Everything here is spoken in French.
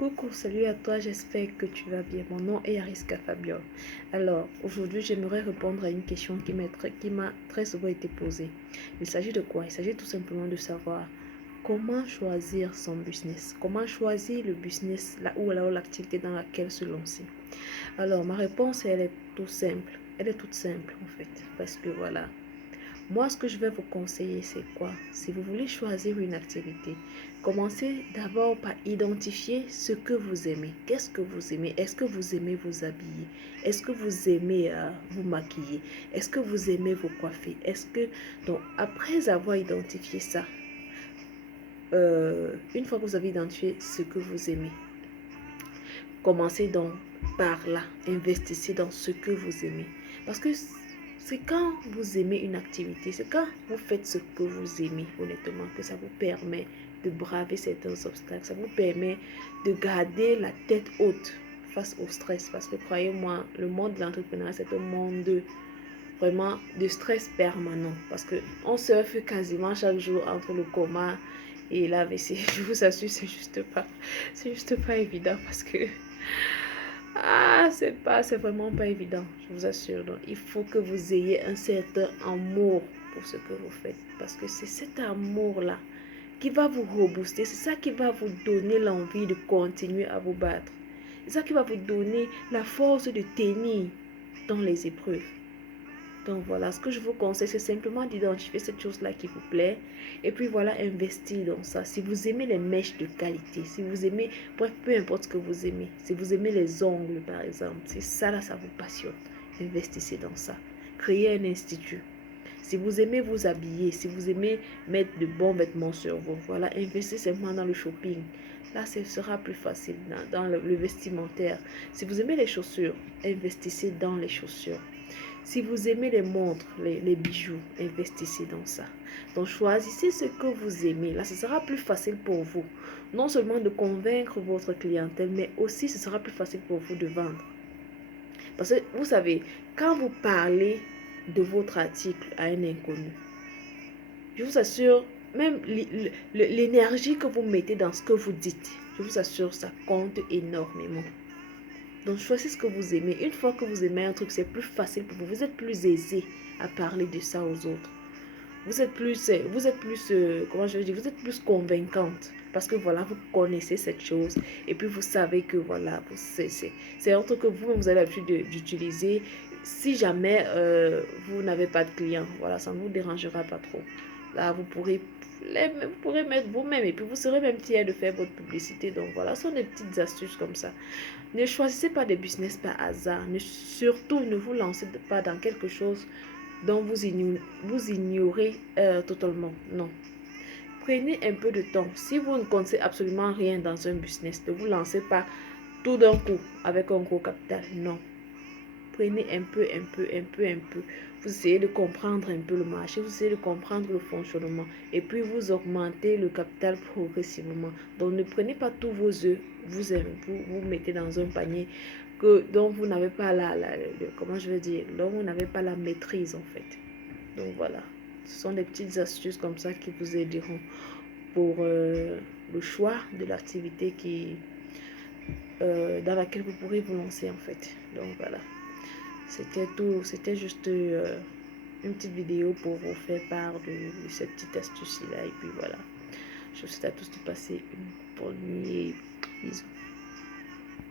Coucou, salut à toi, j'espère que tu vas bien. Mon nom est Ariska Fabio. Alors, aujourd'hui, j'aimerais répondre à une question qui m'a très souvent été posée. Il s'agit de quoi? Il s'agit tout simplement de savoir comment choisir son business. Comment choisir le business là où alors l'activité dans laquelle se lancer. Alors, ma réponse, elle est tout simple. Elle est toute simple en fait. Parce que voilà, moi, ce que je vais vous conseiller, c'est quoi? Si vous voulez choisir une activité, commencez d'abord par identifier ce que vous aimez. Qu'est-ce que vous aimez? Est-ce que vous aimez vous habiller? Est-ce que vous aimez vous maquiller? Est-ce que vous aimez vous coiffer? Donc, après avoir identifié ça, une fois que vous avez identifié ce que vous aimez, commencez donc par là, investissez dans ce que vous aimez. Parce que c'est quand vous aimez une activité, c'est quand vous faites ce que vous aimez, honnêtement, que ça vous permet de braver certains obstacles. Ça vous permet de garder la tête haute face au stress. Parce que croyez-moi, le monde de l'entrepreneuriat, c'est un monde vraiment de stress permanent. Parce qu'on surfe quasiment chaque jour entre le coma et l'AVC. Je vous assure, c'est juste pas évident parce que c'est vraiment pas évident, je vous assure. Donc, il faut que vous ayez un certain amour pour ce que vous faites. Parce que c'est cet amour-là qui va vous rebooster. C'est ça qui va vous donner l'envie de continuer à vous battre. C'est ça qui va vous donner la force de tenir dans les épreuves. Donc voilà, ce que je vous conseille, c'est simplement d'identifier cette chose-là qui vous plaît. Et puis voilà, investir dans ça. Si vous aimez les mèches de qualité, si vous aimez, bref, peu importe ce que vous aimez. Si vous aimez les ongles, par exemple, c'est ça là, ça vous passionne. Investissez dans ça. Créez un institut. Si vous aimez vous habiller, si vous aimez mettre de bons vêtements sur vous, voilà, investissez simplement dans le shopping. Là, ce sera plus facile dans le vestimentaire. Si vous aimez les chaussures, investissez dans les chaussures. Si vous aimez les montres, les bijoux, investissez dans ça. Donc choisissez ce que vous aimez. Là, ce sera plus facile pour vous. Non seulement de convaincre votre clientèle, mais aussi ce sera plus facile pour vous de vendre. Parce que vous savez, quand vous parlez de votre article à un inconnu, je vous assure, même l'énergie que vous mettez dans ce que vous dites, je vous assure, ça compte énormément. Donc choisissez ce que vous aimez. Une fois que vous aimez un truc, c'est plus facile pour vous. Vous êtes plus aisé à parler de ça aux autres. Comment je veux dire, vous êtes plus convaincante. Parce que voilà, vous connaissez cette chose. Et puis vous savez que voilà, c'est un truc que vous avez l'habitude d'utiliser. Si jamais vous n'avez pas de clients, voilà, ça ne vous dérangera pas trop. Là, vous pourrez mettre vous-même et puis vous serez même fier de faire votre publicité. Donc voilà, ce sont des petites astuces comme ça. Ne choisissez pas des business par hasard. Surtout, ne vous lancez pas dans quelque chose dont vous ignorez totalement. Non. Prenez un peu de temps. Si vous ne connaissez absolument rien dans un business, ne vous lancez pas tout d'un coup avec un gros capital. Non. Prenez un peu. Vous essayez de comprendre un peu le marché, vous essayez de comprendre le fonctionnement et puis vous augmentez le capital progressivement. Donc ne prenez pas tous vos œufs, vous mettez dans un panier dont vous n'avez pas comment je veux dire, dont vous n'avez pas la maîtrise en fait. Donc voilà, ce sont des petites astuces comme ça qui vous aideront pour le choix de l'activité dans laquelle vous pourrez vous lancer en fait. Donc voilà. C'était tout, c'était juste une petite vidéo pour vous faire part de cette petite astuce-là. Et puis voilà, je vous souhaite à tous de passer une bonne nuit.